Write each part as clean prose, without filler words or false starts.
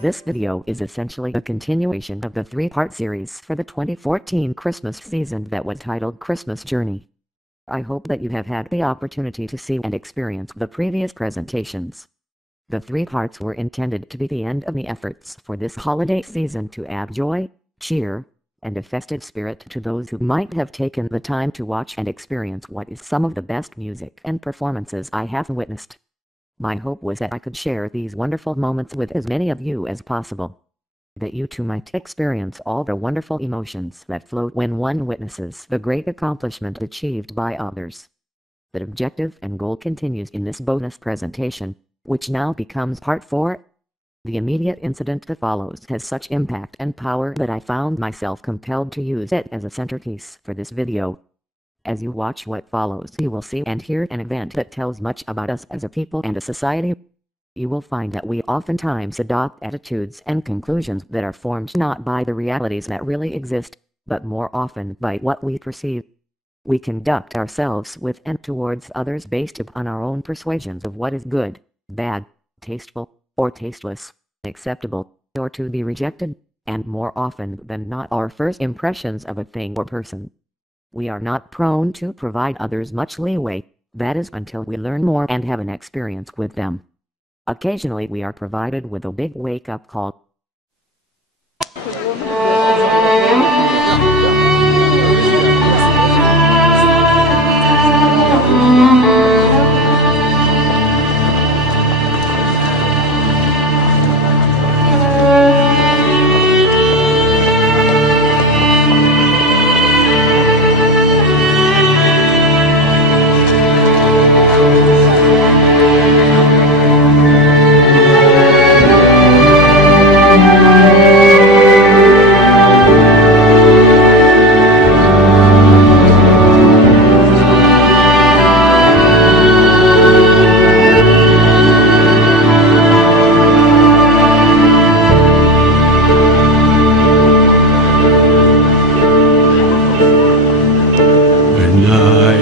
This video is essentially a continuation of the 3-part series for the 2014 Christmas season that was titled Christmas Journey. I hope that you have had the opportunity to see and experience the previous presentations. The 3 parts were intended to be the end of the efforts for this holiday season to add joy, cheer, and a festive spirit to those who might have taken the time to watch and experience what is some of the best music and performances I have witnessed. My hope was that I could share these wonderful moments with as many of you as possible. That you too might experience all the wonderful emotions that flow when one witnesses the great accomplishment achieved by others. That objective and goal continues in this bonus presentation, which now becomes part 4. The immediate incident that follows has such impact and power that I found myself compelled to use it as a centerpiece for this video. As you watch what follows, you will see and hear an event that tells much about us as a people and a society. You will find that we oftentimes adopt attitudes and conclusions that are formed not by the realities that really exist, but more often by what we perceive. We conduct ourselves with and towards others based upon our own persuasions of what is good, bad, tasteful, or tasteless, acceptable, or to be rejected, and more often than not our first impressions of a thing or person. We are not prone to provide others much leeway, that is until we learn more and have an experience with them. Occasionally we are provided with a big wake-up call.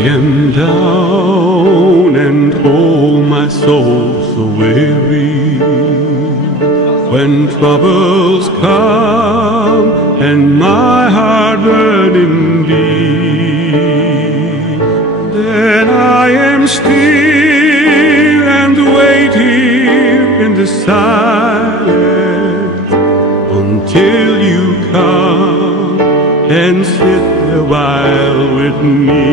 I'm down and oh my soul so weary, when troubles come and my heart burning deep, then I am still and wait here in the silence until you come and sit a while with me.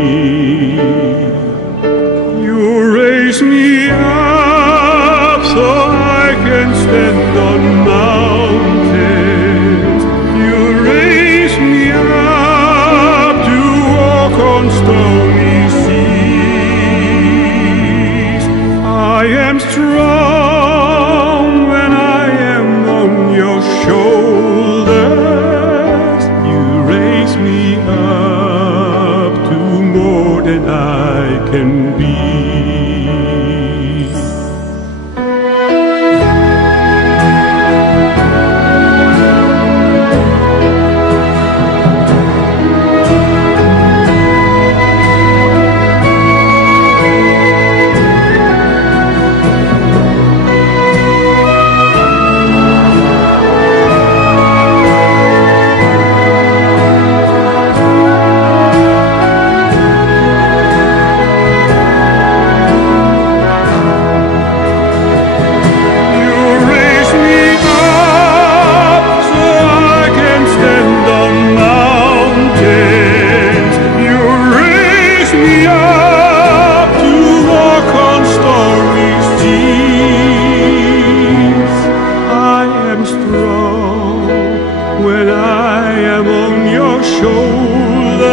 You raise me up so I can stand on mountains. You raise me up to walk on stony seas. I am strong when I am on your shoulders. You raise me up to more than I can be. When I am on your shoulders,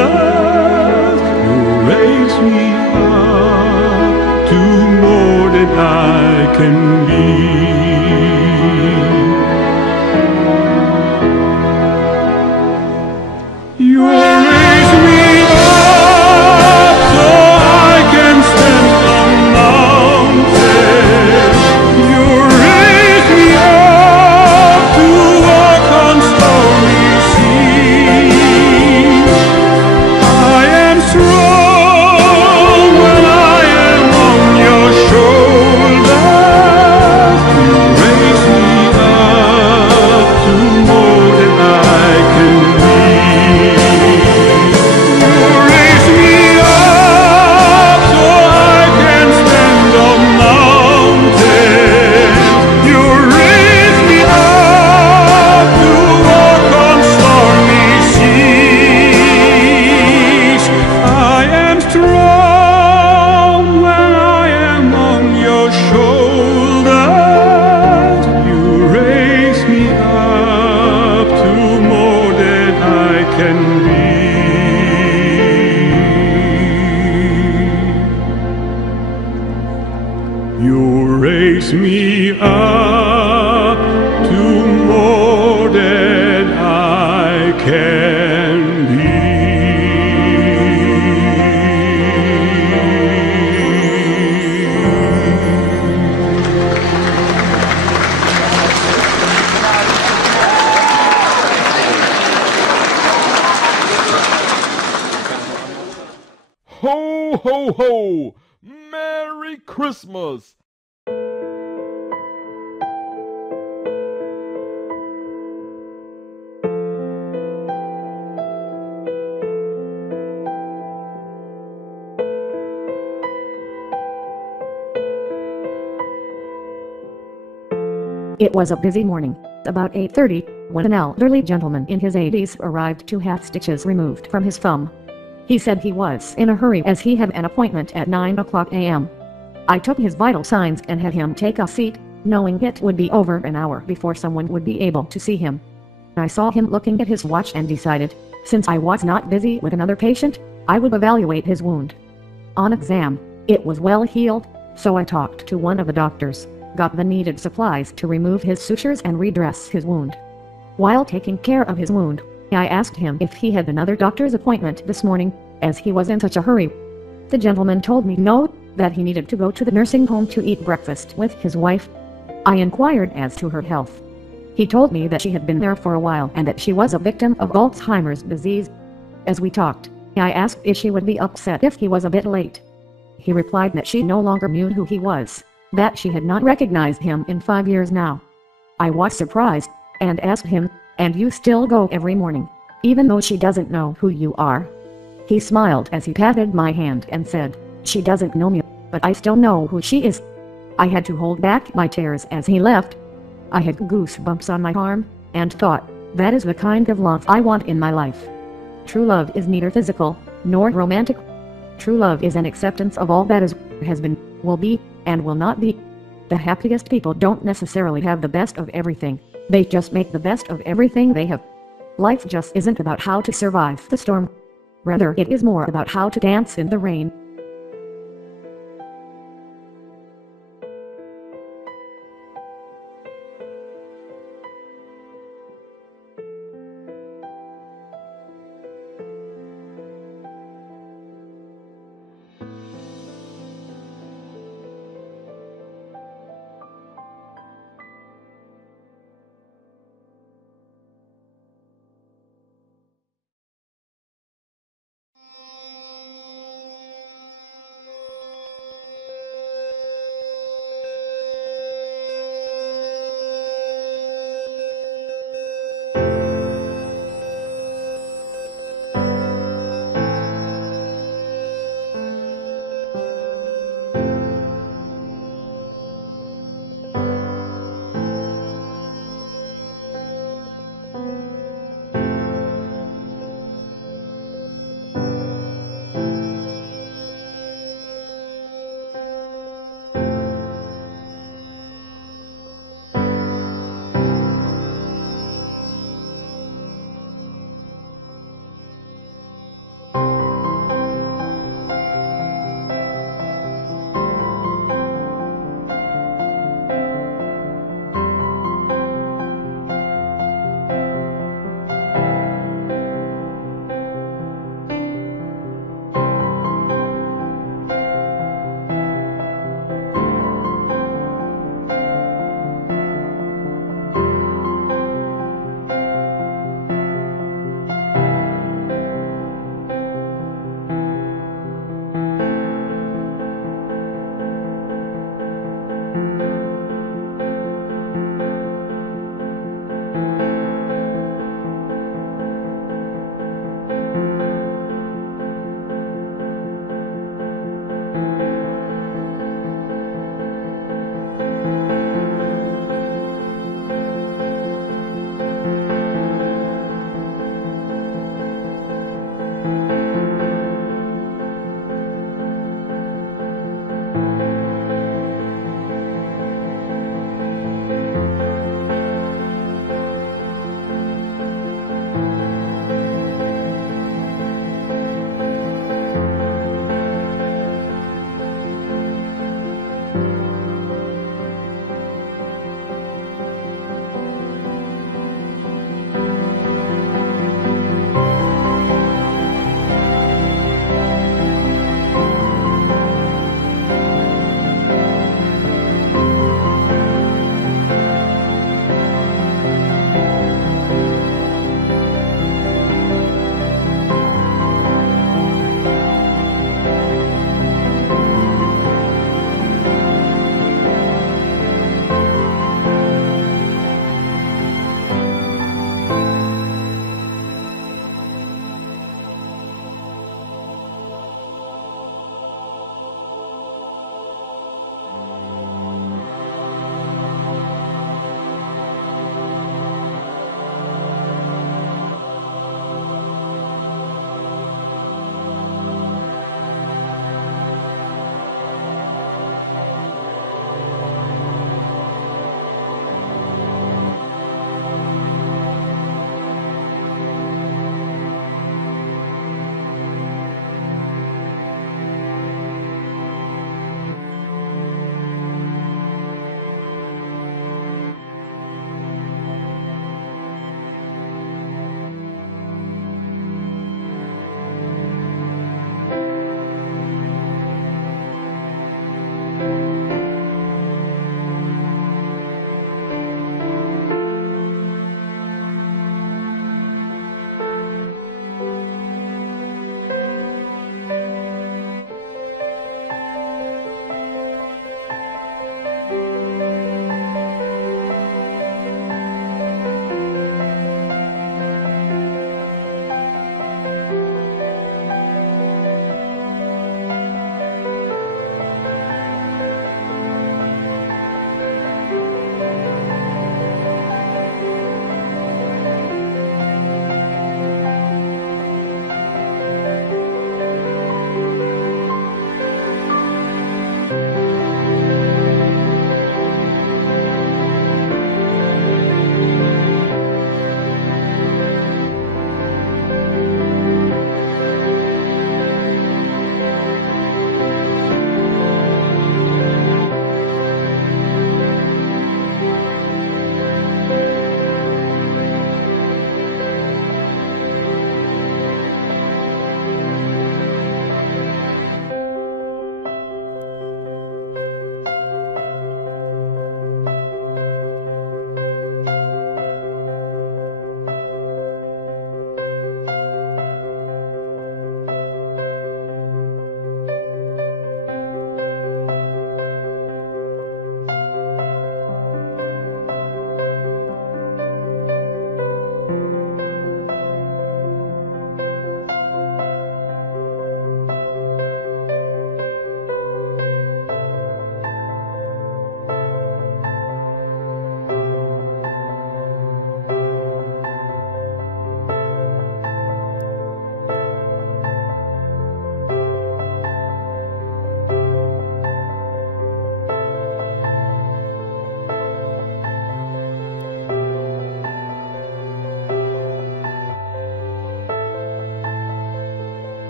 you raise me up to more than I can be. You raise me up so I can stand on mountains. You raise me up to walk on stony seas. I am strong when I am on your shoulders. You raise me up to more than I can be. Ho, ho, ho! Merry Christmas! It was a busy morning, about 8:30, when an elderly gentleman in his 80s arrived to have stitches removed from his thumb. He said he was in a hurry as he had an appointment at 9:00 a.m. I took his vital signs and had him take a seat, knowing it would be over an hour before someone would be able to see him. I saw him looking at his watch and decided, since I was not busy with another patient, I would evaluate his wound. On exam, it was well healed, so I talked to one of the doctors, got the needed supplies to remove his sutures and redress his wound. While taking care of his wound, I asked him if he had another doctor's appointment this morning, as he was in such a hurry. The gentleman told me no, that he needed to go to the nursing home to eat breakfast with his wife. I inquired as to her health. He told me that she had been there for a while and that she was a victim of Alzheimer's disease. As we talked, I asked if she would be upset if he was a bit late. He replied that she no longer knew who he was, that she had not recognized him in 5 years now. I was surprised, and asked him, "And you still go every morning, even though she doesn't know who you are?" He smiled as he patted my hand and said, "She doesn't know me, but I still know who she is." I had to hold back my tears as he left. I had goosebumps on my arm, and thought, that is the kind of love I want in my life. True love is neither physical, nor romantic. True love is an acceptance of all that is, has been, will be, and will not be. The happiest people don't necessarily have the best of everything, they just make the best of everything they have. Life just isn't about how to survive the storm. Rather, it is more about how to dance in the rain.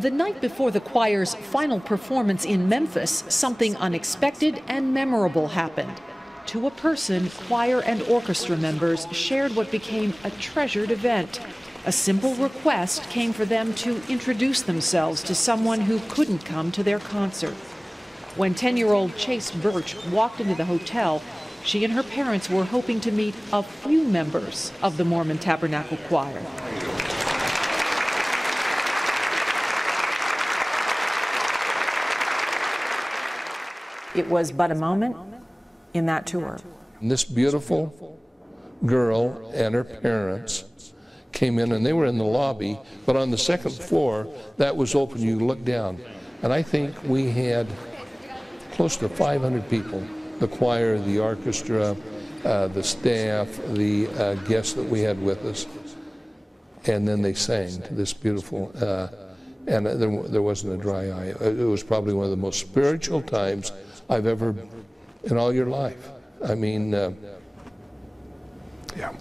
The night before the choir's final performance in Memphis, something unexpected and memorable happened. To a person, choir and orchestra members shared what became a treasured event. A simple request came for them to introduce themselves to someone who couldn't come to their concert. When 10-year-old Chase Birch walked into the hotel, she and her parents were hoping to meet a few members of the Mormon Tabernacle Choir. It was but a moment in that tour. This beautiful girl and her parents came in, and they were in the lobby, but on the second floor, that was open, you look down. And I think we had close to 500 people, the choir, the orchestra, the staff, the guests that we had with us. And then they sang this beautiful, and there wasn't a dry eye. It was probably one of the most spiritual times I've ever, in all your life. I mean, yeah.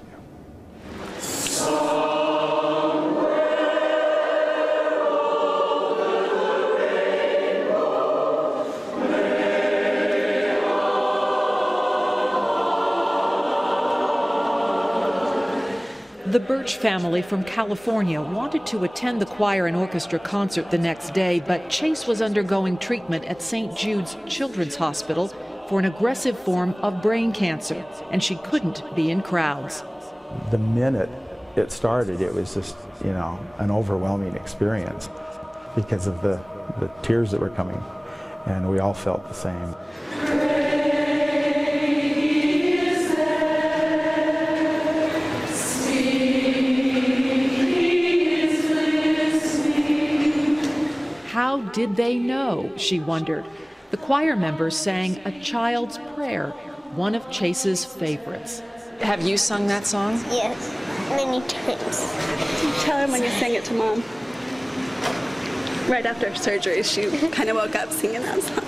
The Birch family from California wanted to attend the choir and orchestra concert the next day, but Chase was undergoing treatment at St. Jude's Children's Hospital for an aggressive form of brain cancer, and she couldn't be in crowds. The minute it started, it was just, you know, an overwhelming experience because of the tears that were coming, and we all felt the same. How did they know, she wondered. The choir members sang A Child's Prayer, one of Chase's favorites. Have you sung that song? Yes, many times. Tell him when you sang it to Mom. Right after surgery, she kind of woke up singing that song.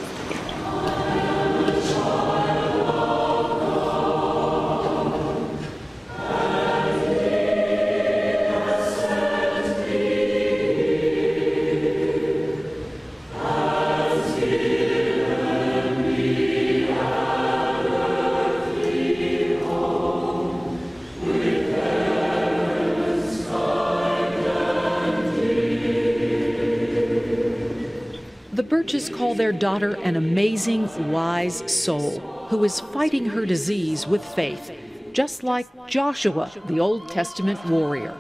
The Birches call their daughter an amazing, wise soul who is fighting her disease with faith, just like Joshua, the Old Testament warrior.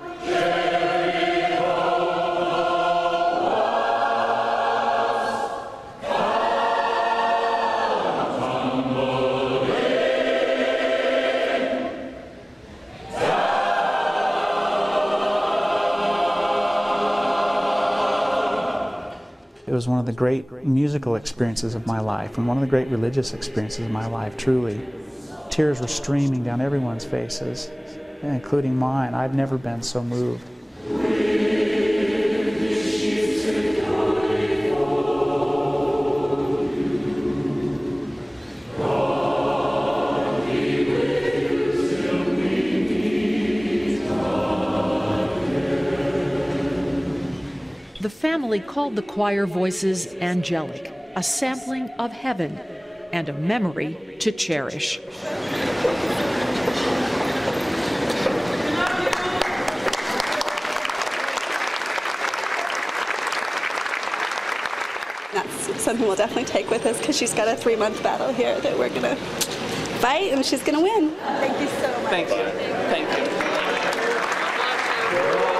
It was one of the great musical experiences of my life and one of the great religious experiences of my life, truly. Tears were streaming down everyone's faces, including mine. I've never been so moved. The family called the choir voices angelic, a sampling of heaven, and a memory to cherish. That's something we'll definitely take with us because she's got a 3-month battle here that we're going to fight, and she's going to win. Thank you so much. Thank you. Thank you.